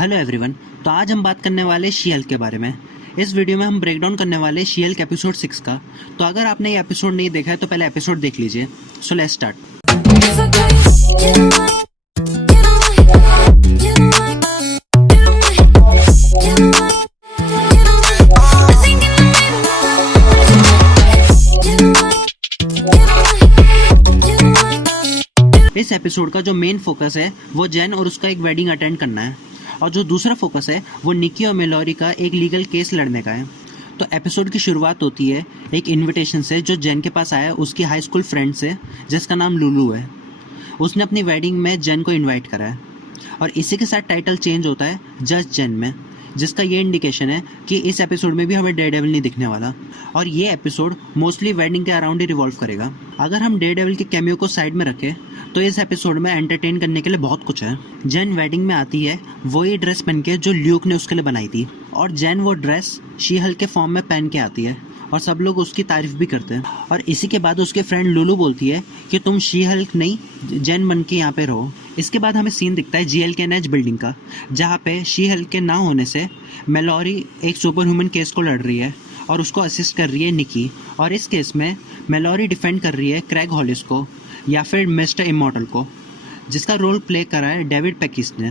Hello everyone. तो आज हम बात करने वाले शी हल्क के बारे में। इस वीडियो में हम ब्रेक डाउन करने वाले शी हल्क एपिसोड 6 का। तो अगर आपने ये एपिसोड नहीं देखा है तो पहले एपिसोड देख लीजिए। So let's start. इस एपिसोड का जो मेन फोकस है वो जेन और उसका एक वेडिंग अटेंड करना है, और जो दूसरा फोकस है वो निकी और मेलोरी का एक लीगल केस लड़ने का है। तो एपिसोड की शुरुआत होती है एक इनविटेशन से जो जेन के पास आया उसकी हाई स्कूल फ्रेंड से, जिसका नाम लुलू है। उसने अपनी वेडिंग में जेन को इनवाइट करा है, और इसी के साथ टाइटल चेंज होता है जस्ट जेन में, जिसका ये इंडिकेशन है कि इस एपिसोड में भी हमें डेयरडेविल नहीं दिखने वाला, और ये एपिसोड मोस्टली वेडिंग के अराउंड ही रिवॉल्व करेगा। अगर हम डेयरडेविल के कैमियो को साइड में रखें तो इस एपिसोड में एंटरटेन करने के लिए बहुत कुछ है। जेन वेडिंग में आती है वही ड्रेस पहन के जो ल्यूक ने उसके लिए बनाई थी, और जेन वो ड्रेस शी हल्क के फॉर्म में पहन के आती है और सब लोग उसकी तारीफ भी करते हैं। और इसी के बाद उसके फ्रेंड लुलू बोलती है कि तुम शी हल्क नहीं जेन बन के यहाँ पे रहो। इसके बाद हमें सीन दिखता है GLKNH बिल्डिंग का, जहाँ पे शी हल्क के ना होने से मेलोरी एक सुपर ह्यूमन केस को लड़ रही है और उसको असिस्ट कर रही है निकी। और इस केस में मेलोरी डिफेंड कर रही है क्रेग हॉलिस को या फिर मिस्टर इमॉर्टल को, जिसका रोल प्ले करा है डेविड पैकिस ने।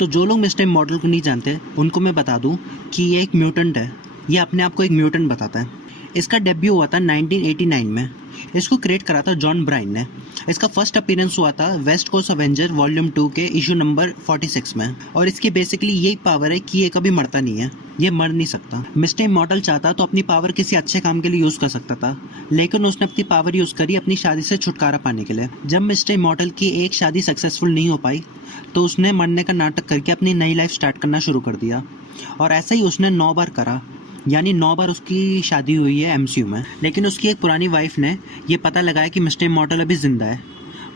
तो जो लोग मिस्टर इमॉर्टल को नहीं जानते उनको मैं बता दूं कि ये एक म्यूटेंट है। ये अपने आप को एक म्यूटेंट बताता है। इसका डेब्यू हुआ था 1989 में। इसको क्रिएट करा था जॉन ब्राइन ने। इसका फर्स्ट अपीयरेंस हुआ था वेस्ट कोस्ट एवेंजर वॉल्यूम 2 के इशू नंबर 46 में। और इसकी बेसिकली यही पावर है कि ये कभी मरता नहीं है, ये मर नहीं सकता। मिस्टर इमॉर्टल चाहता तो अपनी पावर किसी अच्छे काम के लिए यूज़ कर सकता था, लेकिन उसने अपनी पावर यूज़ करी अपनी शादी से छुटकारा पाने के लिए। जब मिस्टर इमॉर्टल की एक शादी सक्सेसफुल नहीं हो पाई तो उसने मरने का नाटक करके अपनी नई लाइफ स्टार्ट करना शुरू कर दिया, और ऐसा ही उसने 9 बार करा, यानी 9 बार उसकी शादी हुई है MCU में। लेकिन उसकी एक पुरानी वाइफ ने ये पता लगाया कि मिस्टर इमॉर्टल अभी जिंदा है।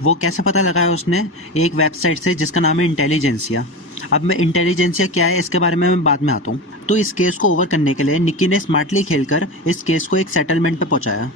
वो कैसे पता लगाया उसने? एक वेबसाइट से जिसका नाम है इंटेलिजेंसिया। अब मैं इंटेलिजेंसिया क्या है इसके बारे में मैं बाद में आता हूँ। तो इस केस को ओवर करने के लिए निकी ने स्मार्टली खेलकर इस केस को एक सेटलमेंट पे पहुँचाया।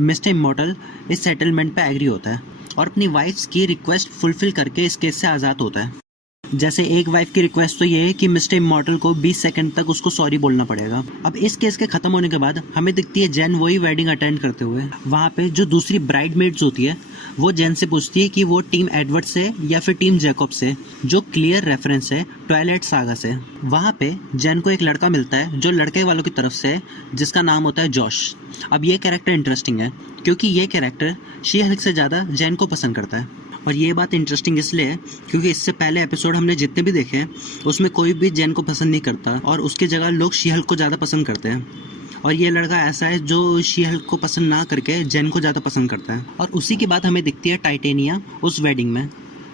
मिस्टर इमॉर्टल इस सेटलमेंट पे एग्री होता है और अपनी वाइफ्स की रिक्वेस्ट फुलफिल करके इस केस से आज़ाद होता है। जैसे एक वाइफ की रिक्वेस्ट तो ये है कि मिस्टर इमॉर्टल को 20 सेकंड तक उसको सॉरी बोलना पड़ेगा। अब इस केस के खत्म होने के बाद हमें दिखती है जेन वही वेडिंग अटेंड करते हुए। वहाँ पे जो दूसरी ब्राइडमेड्स होती है वो जेन से पूछती है कि वो टीम एडवर्ड से या फिर टीम जैकब से, जो क्लियर रेफरेंस है ट्वाइलाइट सागा से। वहाँ पे जेन को एक लड़का मिलता है जो लड़के वालों की तरफ से है, जिसका नाम होता है जॉश। अब ये कैरेक्टर इंटरेस्टिंग है क्योंकि ये कैरेक्टर शी हल्क से ज़्यादा जेन को पसंद करता है। और ये बात इंटरेस्टिंग इसलिए है क्योंकि इससे पहले एपिसोड हमने जितने भी देखे हैं उसमें कोई भी जेन को पसंद नहीं करता, और उसकी जगह लोग शी हल्क को ज़्यादा पसंद करते हैं। और ये लड़का ऐसा है जो शी हल्क को पसंद ना करके जेन को ज़्यादा पसंद करता है। और उसी के बाद हमें दिखती है टाइटेनिया उस वेडिंग में,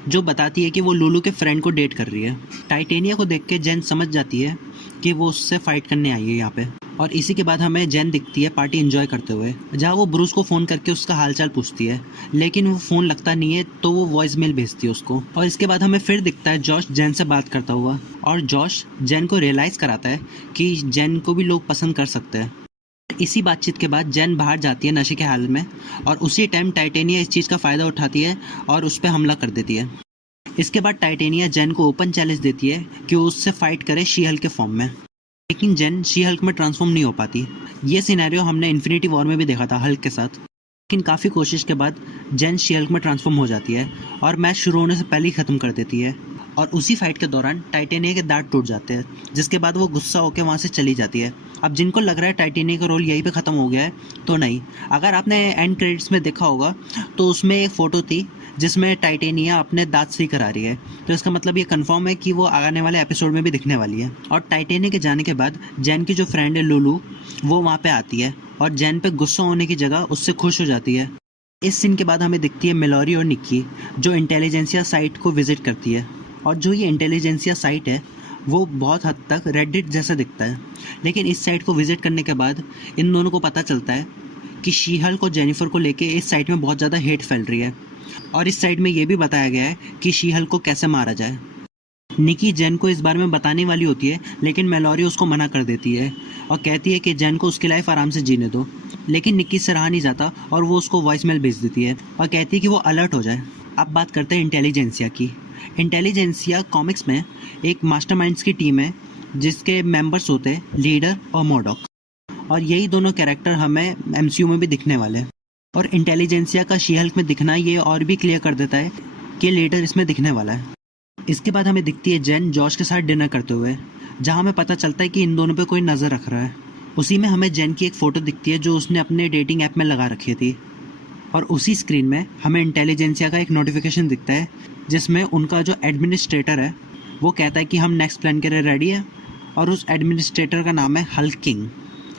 जो बताती है कि वो लुलू के फ्रेंड को डेट कर रही है। टाइटेनिया को देख के जेन समझ जाती है कि वो उससे फाइट करने आई है यहाँ पे। और इसी के बाद हमें जेन दिखती है पार्टी एंजॉय करते हुए, जहाँ वो ब्रूस को फ़ोन करके उसका हालचाल पूछती है, लेकिन वो फ़ोन लगता नहीं है तो वो वॉइस मेल भेजती है उसको। और इसके बाद हमें फिर दिखता है जॉश जेन से बात करता हुआ, और जॉश जेन को रियलाइज़ कराता है कि जेन को भी लोग पसंद कर सकते हैं। इसी बातचीत के बाद जेन बाहर जाती है नशे के हाल में, और उसी टाइम टाइटेनिया इस चीज़ का फ़ायदा उठाती है और उस पर हमला कर देती है। इसके बाद टाइटेनिया जेन को ओपन चैलेंज देती है कि वो उससे फाइट करे शी हल्क के फॉर्म में, लेकिन जेन शी हल्क में ट्रांसफॉर्म नहीं हो पाती। ये सिनेरियो हमने इन्फिनिटी वॉर में भी देखा था हल्क के साथ, लेकिन काफ़ी कोशिश के बाद जेन शी हल्क में ट्रांसफॉर्म हो जाती है और मैच शुरू होने से पहले ही ख़त्म कर देती है। और उसी फाइट के दौरान टाइटेनिया के दांत टूट जाते हैं, जिसके बाद वो गुस्सा होकर वहाँ से चली जाती है। अब जिनको लग रहा है टाइटेनिया का रोल यहीं पे ख़त्म हो गया है, तो नहीं। अगर आपने एंड क्रेडिट्स में देखा होगा तो उसमें एक फ़ोटो थी जिसमें टाइटेनिया अपने दांत सही करा रही है, तो इसका मतलब ये कंफर्म है कि वो आने वाले एपिसोड में भी दिखने वाली है। और टाइटेनिया के जाने के बाद जेन की जो फ्रेंड है लुलू, वो वहाँ पे आती है और जेन पे गुस्सा होने की जगह उससे खुश हो जाती है। इस सीन के बाद हमें दिखती है मेलोरी और निक्की जो इंटेलिजेंसिया साइट को विजिट करती है। और जो ये इंटेलिजेंसिया साइट है वो बहुत हद तक रेडिट जैसा दिखता है, लेकिन इस साइट को विजिट करने के बाद इन दोनों को पता चलता है कि शी हल्क और जेनिफर को लेके इस साइट में बहुत ज़्यादा हेट फैल रही है। और इस साइट में ये भी बताया गया है कि शी हल्क को कैसे मारा जाए। निकी जेन को इस बारे में बताने वाली होती है, लेकिन मेलोरी उसको मना कर देती है और कहती है कि जेन को उसकी लाइफ आराम से जीने दो। लेकिन निकी से रहा नहीं जाता और वो उसको वॉइस मेल भेज देती है और कहती है कि वो अलर्ट हो जाए। अब बात करते हैं इंटेलिजेंसिया की। इंटेलिजेंसिया कॉमिक्स में एक मास्टरमाइंड्स की टीम है जिसके मेंबर्स होते हैं लीडर और मोडॉक, और यही दोनों कैरेक्टर हमें एमसीयू में भी दिखने वाले हैं। और इंटेलिजेंसिया का शी हल्क में दिखना ये और भी क्लियर कर देता है कि लीडर इसमें दिखने वाला है। इसके बाद हमें दिखती है जेन जॉश के साथ डिनर करते हुए, जहाँ हमें पता चलता है कि इन दोनों पे कोई नज़र रख रहा है। उसी में हमें जेन की एक फ़ोटो दिखती है जो उसने अपने डेटिंग ऐप में लगा रखी थी, और उसी स्क्रीन में हमें इंटेलिजेंसिया का एक नोटिफिकेशन दिखता है जिसमें उनका जो एडमिनिस्ट्रेटर है वो कहता है कि हम नेक्स्ट प्लान के लिए रेडी है, और उस एडमिनिस्ट्रेटर का नाम है हल्किंग।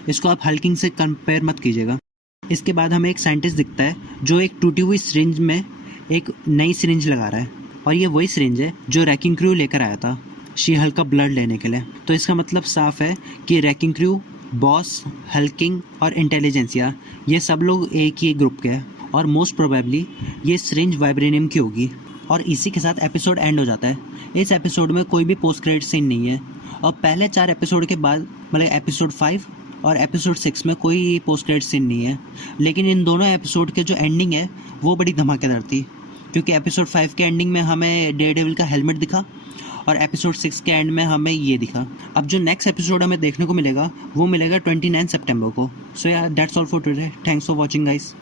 इसको आप हल्किंग से कंपेयर मत कीजिएगा। इसके बाद हमें एक साइंटिस्ट दिखता है जो एक टूटी हुई सिरिंज में एक नई सिरिंज लगा रहा है, और ये वही सिरिंज है जो रैकिंग क्रू लेकर आया था शी हल्क का ब्लड लेने के लिए। तो इसका मतलब साफ है कि रैकिंग क्रू, बॉस, हल्किंग और इंटेलिजेंसिया ये सब लोग एक ही ग्रुप के हैं, और मोस्ट प्रोबेबली ये सिरिंज वाइब्रेनियम की होगी। और इसी के साथ एपिसोड एंड हो जाता है। इस एपिसोड में कोई भी पोस्ट क्रेडिट सीन नहीं है, और पहले 4 एपिसोड के बाद मतलब एपिसोड 5 और एपिसोड 6 में कोई पोस्ट क्रेडिट सीन नहीं है। लेकिन इन दोनों एपिसोड के जो एंडिंग है वो बड़ी धमाकेदार थी, क्योंकि एपिसोड 5 के एंडिंग में हमें डेयरडेविल का हेलमेट दिखा, और एपिसोड 6 के एंड में हमें ये दिखा। अब जो नेक्स्ट एपिसोड हमें देखने को मिलेगा वो मिलेगा 29 सितंबर को। सो या that's all for today. Thanks for watching guys.